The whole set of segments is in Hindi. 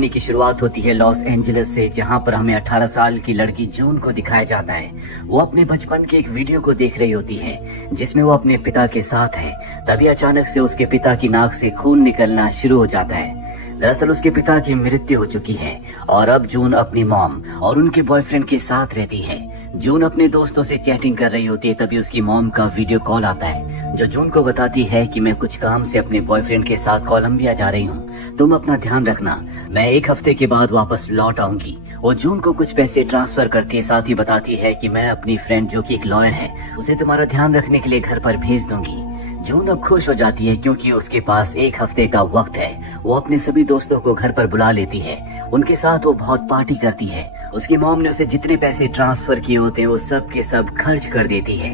कहानी की शुरुआत होती है लॉस एंजलिस से, जहां पर हमें 18 साल की लड़की जून को दिखाया जाता है। वो अपने बचपन के एक वीडियो को देख रही होती है जिसमें वो अपने पिता के साथ है। तभी अचानक से उसके पिता की नाक से खून निकलना शुरू हो जाता है। दरअसल उसके पिता की मृत्यु हो चुकी है और अब जून अपनी मॉम और उनके बॉयफ्रेंड के साथ रहती है। जून अपने दोस्तों से चैटिंग कर रही होती है, तभी उसकी मॉम का वीडियो कॉल आता है जो जून को बताती है कि मैं कुछ काम से अपने बॉयफ्रेंड के साथ कोलंबिया जा रही हूँ, तुम अपना ध्यान रखना, मैं 1 हफ्ते के बाद वापस लौट आऊंगी। वो जून को कुछ पैसे ट्रांसफर करती है, साथ ही बताती है कि मैं अपनी फ्रेंड जो कि एक लॉयर है उसे तुम्हारा ध्यान रखने के लिए घर पर भेज दूंगी। जून अब खुश हो जाती है क्योंकि उसके पास 1 हफ्ते का वक्त है। वो अपने सभी दोस्तों को घर पर बुला लेती है, उनके साथ वो बहुत पार्टी करती है। उसकी मॉम ने उसे जितने पैसे ट्रांसफर किए होते हैं वो सब के सब खर्च कर देती है।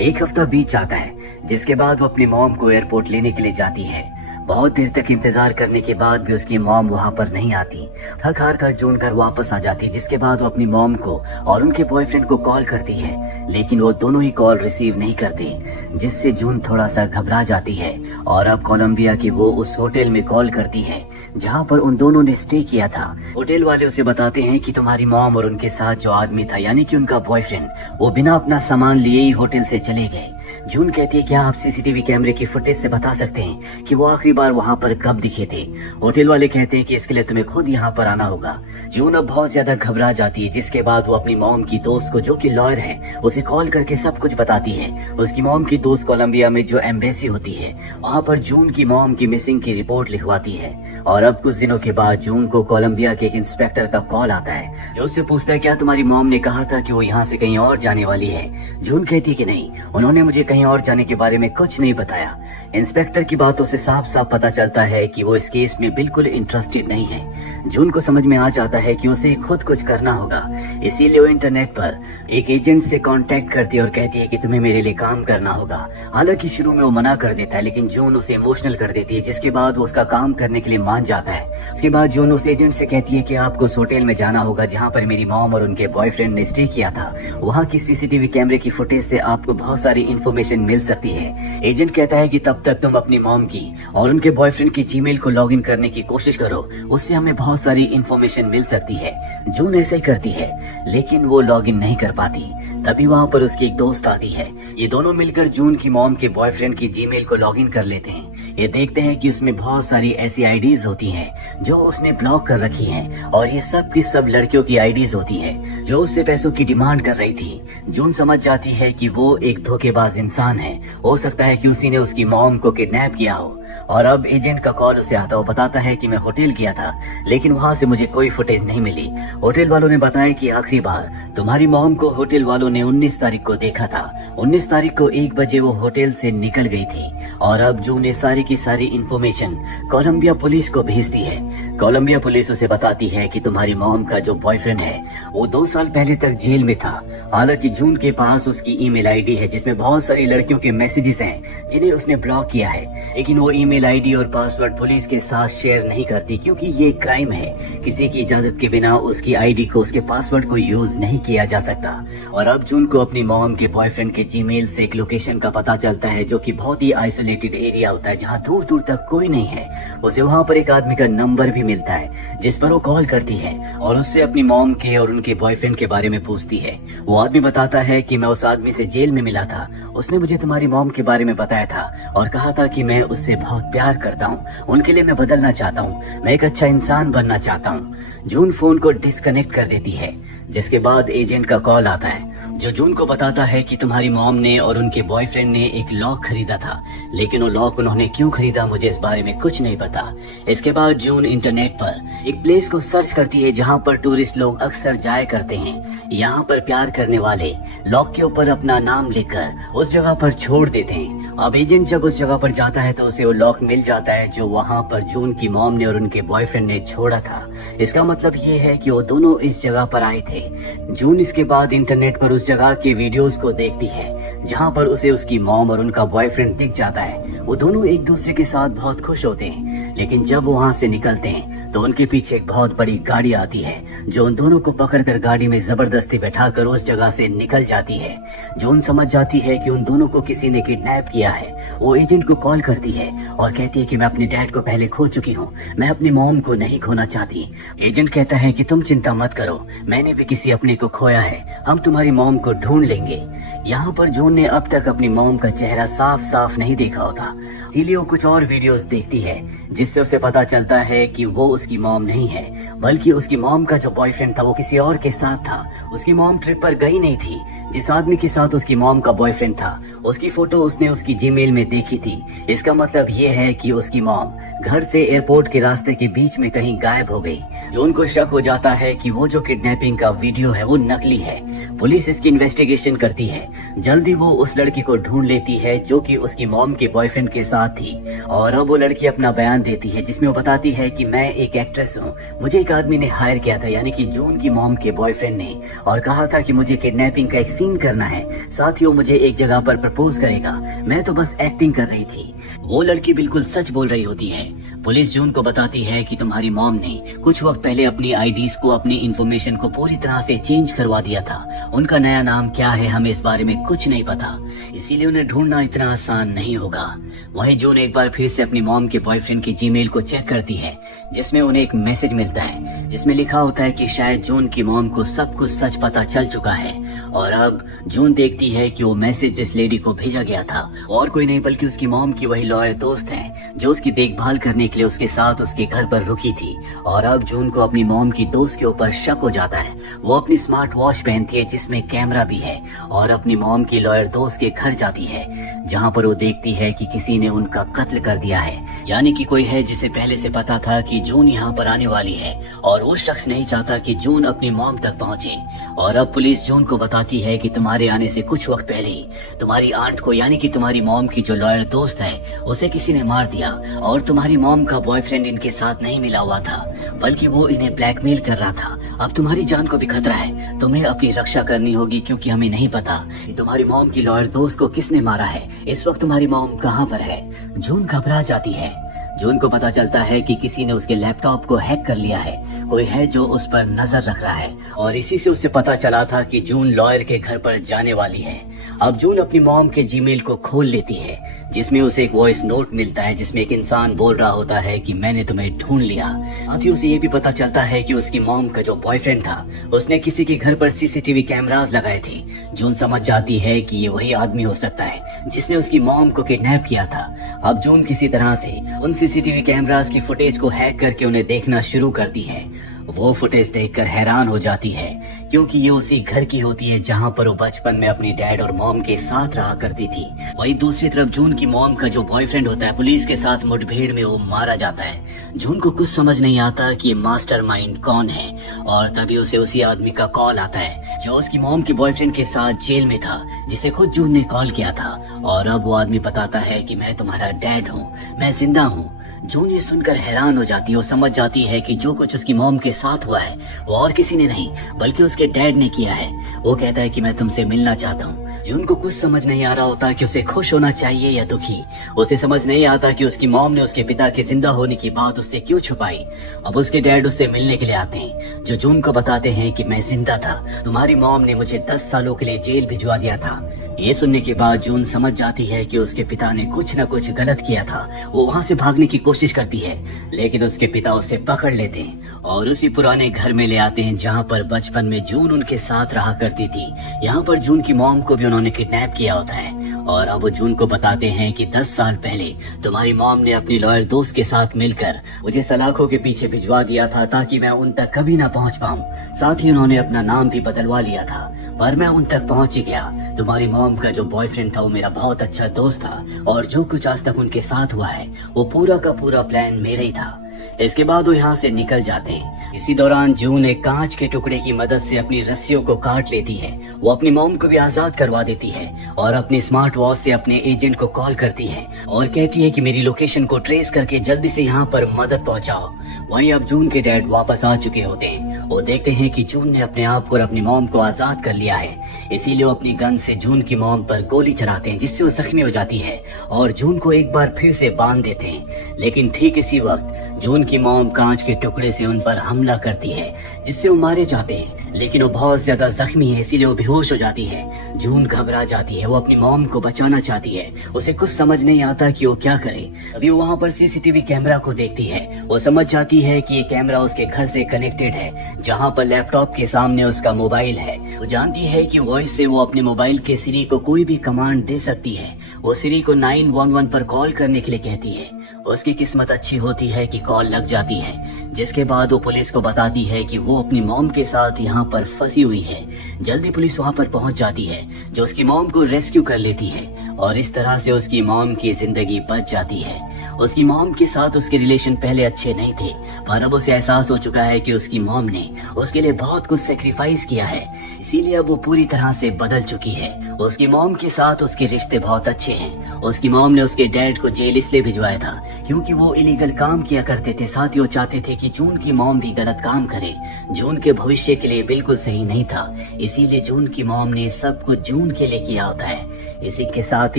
1 हफ्ता बीत जाता है, जिसके बाद वो अपनी मॉम को एयरपोर्ट लेने के लिए जाती है। बहुत देर तक इंतजार करने के बाद भी उसकी मॉम वहाँ पर नहीं आती। थक हार कर जून घर वापस आ जाती, जिसके बाद वो अपनी मॉम को और उनके बॉयफ्रेंड को कॉल करती है, लेकिन वो दोनों ही कॉल रिसीव नहीं करते, जिससे जून थोड़ा सा घबरा जाती है। और अब कोलंबिया की वो उस होटल में कॉल करती है जहाँ पर उन दोनों ने स्टे किया था। होटल वाले उसे बताते हैं कि तुम्हारी मॉम और उनके साथ जो आदमी था यानी कि उनका बॉयफ्रेंड, वो बिना अपना सामान लिए ही होटल से चले गए। जून कहती है क्या आप सीसीटीवी कैमरे की फुटेज से बता सकते हैं कि वो आखिरी बार वहाँ पर कब दिखे थे? होटल वाले कहते हैं कि इसके लिए तुम्हें खुद यहाँ पर आना होगा। जून अब बहुत ज्यादा घबरा जाती है, जिसके बाद वो अपनी मॉम की दोस्त को जो कि लॉयर है उसे कॉल करके सब कुछ बताती है। उसकी मॉम की दोस्त कोलंबिया में जो एम्बेसी होती है वहाँ पर जून की मॉम की मिसिंग की रिपोर्ट लिखवाती है। और अब कुछ दिनों के बाद जून को कोलंबिया के एक इंस्पेक्टर का कॉल आता है जो उससे पूछता है क्या तुम्हारी मॉम ने कहा था कि वो यहाँ से कहीं और जाने वाली है? जून कहती है कि नहीं, उन्होंने मुझे कहीं और जाने के बारे में कुछ नहीं बताया। इंस्पेक्टर की बातों से साफ साफ पता चलता है कि वो इस केस में बिल्कुल इंटरेस्टेड नहीं है। जून को समझ में आ जाता है कि उसे खुद कुछ करना होगा, इसीलिए वो इंटरनेट पर एक एजेंट से कांटेक्ट करती है और कहती है कि तुम्हें मेरे लिए काम करना होगा। हालांकि शुरू में वो मना कर देता है, लेकिन जून उसे इमोशनल कर देती है, जिसके बाद वो उसका काम करने के लिए मान जाता है। उसके बाद जून उस एजेंट से कहती है कि आपको उस होटल में जाना होगा जहाँ पर मेरी मॉम और उनके बॉयफ्रेंड ने स्टे किया था। वहाँ की सीसीटीवी कैमरे की फुटेज से आपको बहुत सारी इन्फॉर्मेशन मिल सकती है। एजेंट कहता है कि तब तक तुम अपनी मॉम की और उनके बॉयफ्रेंड की जीमेल को लॉगिन करने की कोशिश करो, उससे हमें बहुत सारी इन्फॉर्मेशन मिल सकती है। जून ऐसे ही करती है, लेकिन वो लॉगिन नहीं कर पाती। तभी वहाँ पर उसकी एक दोस्त आती है। ये दोनों मिलकर जून की मॉम के बॉयफ्रेंड की जीमेल को लॉगिन कर लेते हैं। ये देखते हैं कि उसमें बहुत सारी ऐसी आईडीज होती हैं जो उसने ब्लॉक कर रखी हैं, और ये सब की सब लड़कियों की आईडीज होती हैं जो उससे पैसों की डिमांड कर रही थी। जून समझ जाती है कि वो एक धोखेबाज इंसान है, हो सकता है कि उसी ने उसकी मॉम को किडनैप किया हो। और अब एजेंट का कॉल उसे आता, वो बताता है कि मैं होटल गया था लेकिन वहाँ से मुझे कोई फुटेज नहीं मिली। होटल वालों ने बताया कि आखिरी बार तुम्हारी मॉम को होटल वालों ने 19 तारीख को देखा था। 19 तारीख को 1 बजे वो होटल से निकल गई थी। और अब जून ने सारी की सारी इंफॉर्मेशन कोलंबिया पुलिस को भेजती है। कोलंबिया पुलिस उसे बताती है कि तुम्हारी मॉम का जो बॉयफ्रेंड है वो 2 साल पहले तक जेल में था। हालांकि जून के पास उसकी ईमेल आईडी है जिसमें बहुत सारी लड़कियों के मैसेजेस हैं जिन्हें उसने ब्लॉक किया है, लेकिन वो ईमेल आईडी और पासवर्ड पुलिस के साथ शेयर नहीं करती क्योंकि ये क्राइम है। किसी की इजाजत के बिना उसकी आईडी को, उसके पासवर्ड को यूज नहीं किया जा सकता। और अब जून को अपनी मॉम के बॉयफ्रेंड के जीमेल से एक लोकेशन का पता चलता है जो कि बहुत ही आइसोलेटेड एरिया होता है जहाँ दूर दूर तक कोई नहीं है। उसे वहाँ पर एक आदमी का नंबर भी मिलता है जिस पर वो कॉल करती है और उससे अपनी मॉम के और उनके बॉयफ्रेंड के बारे में पूछती है। वो आदमी बताता है कि मैं उस आदमी से जेल में मिला था, उसने मुझे तुम्हारी मॉम के बारे में बताया था और कहा था कि मैं उससे बहुत प्यार करता हूँ, उनके लिए मैं बदलना चाहता हूँ, मैं एक अच्छा इंसान बनना चाहता हूँ। जून फोन को डिस्कनेक्ट कर देती है, जिसके बाद एजेंट का कॉल आता है जो जून को बताता है कि तुम्हारी मॉम ने और उनके बॉयफ्रेंड ने एक लॉक खरीदा था, लेकिन वो लॉक उन्होंने क्यों खरीदा मुझे इस बारे में कुछ नहीं पता। इसके बाद जून इंटरनेट पर एक प्लेस को सर्च करती है जहाँ पर टूरिस्ट लोग अक्सर जाया करते हैं। यहाँ पर प्यार करने वाले लॉक के ऊपर अपना नाम लिखकर उस जगह पर छोड़ देते हैं। अब एजेंट जब उस जगह पर जाता है तो उसे वो लॉक मिल जाता है जो वहाँ पर जून की मॉम ने और उनके बॉयफ्रेंड ने छोड़ा था। इसका मतलब ये है कि वो दोनों इस जगह पर आए थे। जून इसके बाद इंटरनेट पर उस जगह के वीडियोस को देखती है जहाँ पर उसे उसकी मॉम और उनका बॉयफ्रेंड दिख जाता है। वो दोनों एक दूसरे के साथ बहुत खुश होते हैं, लेकिन जब वो वहाँ से निकलते हैं तो उनके पीछे एक बहुत बड़ी गाड़ी आती है जो उन दोनों को पकड़कर गाड़ी में जबरदस्ती बैठाकर उस जगह से निकल जाती है। जून समझ जाती है कि उन दोनों को किसी ने किडनैप किया है। वो एजेंट को कॉल करती है और कहती है कि मैं अपने डैड को पहले खो चुकी हूँ, मैं अपनी मॉम को नहीं खोना चाहती। एजेंट कहता है कि तुम चिंता मत करो, मैंने भी किसी अपने को खोया है, हम तुम्हारी मॉम को ढूंढ लेंगे। यहाँ पर जून ने अब तक अपनी मॉम का चेहरा साफ साफ नहीं देखा होता, इसीलिए वो कुछ और वीडियोस देखती है जिससे उसे पता चलता है कि वो उसकी मॉम नहीं है, बल्कि उसकी मॉम का जो बॉयफ्रेंड था वो किसी और के साथ था। उसकी मॉम ट्रिप पर गई नहीं थी। जिस आदमी के साथ उसकी मॉम का बॉयफ्रेंड था उसकी फोटो उसने उसकी जीमेल में देखी थी। इसका मतलब ये है कि उसकी मॉम घर से एयरपोर्ट के रास्ते के बीच में कहीं गायब हो गई। जून को शक हो जाता है कि वो जो किडनैपिंग का वीडियो है वो नकली है। पुलिस इसकी इन्वेस्टिगेशन करती है। जल्दी वो उस लड़की को ढूंढ लेती है जो कि उसकी मॉम के बॉयफ्रेंड के साथ थी, और अब वो लड़की अपना बयान देती है जिसमें वो बताती है कि मैं एक एक्ट्रेस हूँ, मुझे एक आदमी ने हायर किया था, यानी कि जून की मॉम के बॉयफ्रेंड ने, और कहा था कि मुझे किडनैपिंग का एक सीन करना है, साथ ही वो मुझे एक जगह पर प्रपोज करेगा, मैं तो बस एक्टिंग कर रही थी। वो लड़की बिल्कुल सच बोल रही होती है। पुलिस जून को बताती है कि तुम्हारी मॉम ने कुछ वक्त पहले अपनी आईडीज को, अपनी इंफॉर्मेशन को पूरी तरह से चेंज करवा दिया था। उनका नया नाम क्या है हमें इस बारे में कुछ नहीं पता, इसीलिए उन्हें ढूंढना इतना आसान नहीं होगा। वहीं जून एक बार फिर से अपनी मॉम के बॉयफ्रेंड की जीमेल को चेक करती है जिसमें उन्हें एक मैसेज मिलता है जिसमें लिखा होता है कि शायद जून की मॉम को सब कुछ सच पता चल चुका है। और अब जून देखती है कि वो मैसेज जिस लेडी को भेजा गया था और कोई नहीं बल्कि उसकी मॉम की वही लॉयर दोस्त है जो उसकी देखभाल करने के लिए उसके साथ उसके घर पर रुकी थी। और अब जून को अपनी मॉम की दोस्त के ऊपर शक हो जाता है। वो अपनी स्मार्ट वॉच पहनती है जिसमें कैमरा भी है और अपनी मॉम की लॉयर दोस्त के घर जाती है, जहाँ पर वो देखती है कि किसी ने उनका कत्ल कर दिया है, यानी कि कोई है जिसे पहले से पता था कि जून यहाँ पर आने वाली है और वो शख्स नहीं चाहता कि जून अपनी मॉम तक पहुँचे। और अब पुलिस जून को बताती है कि तुम्हारे आने से कुछ वक्त पहले ही तुम्हारी आंट को, यानी कि तुम्हारी मॉम की जो लॉयर दोस्त है, उसे किसी ने मार दिया और तुम्हारी मॉम का बॉयफ्रेंड इनके साथ नहीं मिला हुआ था बल्कि वो इन्हें ब्लैकमेल कर रहा था। अब तुम्हारी जान को भी खतरा है, तुम्हें अपनी रक्षा करनी होगी क्योंकि हमें नहीं पता कि तुम्हारी मॉम की लॉयर दोस्त को किसने मारा है, इस वक्त तुम्हारी मॉम कहाँ पर है। जून घबरा जाती है। जून को पता चलता है कि किसी ने उसके लैपटॉप को हैक कर लिया है, कोई है जो उस पर नजर रख रहा है, और इसी से उसे पता चला था कि जून लॉयर के घर पर जाने वाली है। अब जून अपनी मॉम के जीमेल को खोल लेती है जिसमें उसे एक वॉइस नोट मिलता है जिसमें एक इंसान बोल रहा होता है कि मैंने तुम्हें ढूंढ लिया। साथ ही उसे ये भी पता चलता है कि उसकी मॉम का जो बॉयफ्रेंड था उसने किसी के घर पर सीसीटीवी कैमरास लगाए थे। जून समझ जाती है कि ये वही आदमी हो सकता है जिसने उसकी मॉम को किडनैप किया था। अब जून किसी तरह से उन सीसीटीवी कैमरास की फुटेज को हैक करके उन्हें देखना शुरू करती है। वो फुटेज देखकर हैरान हो जाती है क्योंकि ये उसी घर की होती है जहाँ पर वो बचपन में अपनी डैड और मॉम के साथ रहा करती थी। वहीं दूसरी तरफ जून की मॉम का जो बॉयफ्रेंड होता है पुलिस के साथ मुठभेड़ में वो मारा जाता है। जून को कुछ समझ नहीं आता कि ये मास्टरमाइंड कौन है, और तभी उसे उसी आदमी का कॉल आता है जो उसकी मॉम के बॉयफ्रेंड के साथ जेल में था, जिसे खुद जून ने कॉल किया था। और अब वो आदमी बताता है कि मैं तुम्हारा डैड हूँ, मैं जिंदा हूँ। जून ये सुनकर हैरान हो जाती है। वो समझ जाती है कि जो कुछ उसकी मॉम के साथ हुआ है वो और किसी ने नहीं बल्कि उसके डैड ने किया है। वो कहता है कि मैं तुमसे मिलना चाहता हूँ। जून को कुछ समझ नहीं आ रहा होता कि उसे खुश होना चाहिए या दुखी। उसे समझ नहीं आता कि उसकी मॉम ने उसके पिता के जिंदा होने की बात उससे क्यों छुपाई। अब उसके डैड उससे मिलने के लिए आते हैं जो जून को बताते हैं कि मैं जिंदा था, तुम्हारी मॉम ने मुझे 10 सालों के लिए जेल भिजवा दिया था। ये सुनने के बाद जून समझ जाती है कि उसके पिता ने कुछ न कुछ गलत किया था। वो वहाँ से भागने की कोशिश करती है लेकिन उसके पिता उसे पकड़ लेते हैं और उसी पुराने घर में ले आते हैं जहाँ पर बचपन में जून उनके साथ रहा करती थी। यहाँ पर जून की मॉम को भी उन्होंने किडनैप किया होता है और अब वो जून को बताते हैं कि 10 साल पहले तुम्हारी मॉम ने अपनी लॉयर दोस्त के साथ मिलकर मुझे सलाखों के पीछे भिजवा दिया था ताकि मैं उन तक कभी ना पहुँच पाऊँ। साथ ही उन्होंने अपना नाम भी बदलवा लिया था, पर मैं उन तक पहुँच ही गया। तुम्हारी मॉम का जो बॉयफ्रेंड था वो मेरा बहुत अच्छा दोस्त था और जो कुछ आज तक उनके साथ हुआ है वो पूरा का पूरा प्लान मेरा ही था। इसके बाद वो यहाँ से निकल जाते हैं। इसी दौरान जून एक कांच के टुकड़े की मदद से अपनी रस्सियों को काट लेती है। वो अपनी मॉम को भी आजाद करवा देती है और अपनी स्मार्ट वॉच से अपने एजेंट को कॉल करती है और कहती है कि मेरी लोकेशन को ट्रेस करके जल्दी से यहाँ पर मदद पहुँचाओ। वहीं अब जून के डैड वापस आ चुके होते हैं वो देखते हैं कि जून ने अपने आप को और अपनी मॉम को आजाद कर लिया है, इसीलिए वो अपनी गन से जून की मॉम पर गोली चलाते हैं, जिससे वो जख्मी हो जाती है और जून को एक बार फिर से बांध देते हैं। लेकिन ठीक इसी वक्त जून की मॉम कांच के टुकड़े से उन पर हमला करती है, जिससे वो मारे जाते हैं। लेकिन वो बहुत ज्यादा जख्मी है, इसीलिए वो बेहोश हो जाती है। जून घबरा जाती है, वो अपनी मॉम को बचाना चाहती है, उसे कुछ समझ नहीं आता कि वो क्या करे। अभी वो वहाँ पर सीसीटीवी कैमरा को देखती है। वो समझ जाती है कि ये कैमरा उसके घर से कनेक्टेड है, जहाँ पर लैपटॉप के सामने उसका मोबाइल है। वो जानती है कि वॉइस से वो अपने मोबाइल के सिरी को कोई भी कमांड दे सकती है। वो सिरी को 911 पर कॉल करने के लिए कहती है। उसकी किस्मत अच्छी होती है कि कॉल लग जाती है, जिसके बाद वो पुलिस को बताती है कि वो अपनी मॉम के साथ यहाँ पर फंसी हुई है। जल्दी पुलिस वहाँ पर पहुँच जाती है, जो उसकी मॉम को रेस्क्यू कर लेती है और इस तरह से उसकी मॉम की जिंदगी बच जाती है। उसकी मॉम के साथ उसके रिलेशन पहले अच्छे नहीं थे, पर अब उसे एहसास हो चुका है कि उसकी मॉम ने उसके लिए बहुत कुछ सेक्रीफाइस किया है, इसीलिए अब वो पूरी तरह से बदल चुकी है। उसकी मॉम के साथ उसके रिश्ते बहुत अच्छे हैं। उसकी मॉम ने उसके डैड को जेल इसलिए भिजवाया था क्योंकि वो इलीगल काम किया करते थे। साथ ही वो चाहते थे कि जून की मॉम भी गलत काम करे। जून के भविष्य के लिए बिल्कुल सही नहीं था, इसीलिए जून की मॉम ने सब कुछ जून के लिए किया होता है। इसी के साथ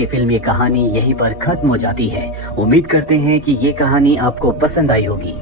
ये फिल्म, ये कहानी यहीं पर खत्म हो जाती है। उम्मीद करते हैं कि ये कहानी आपको पसंद आई होगी।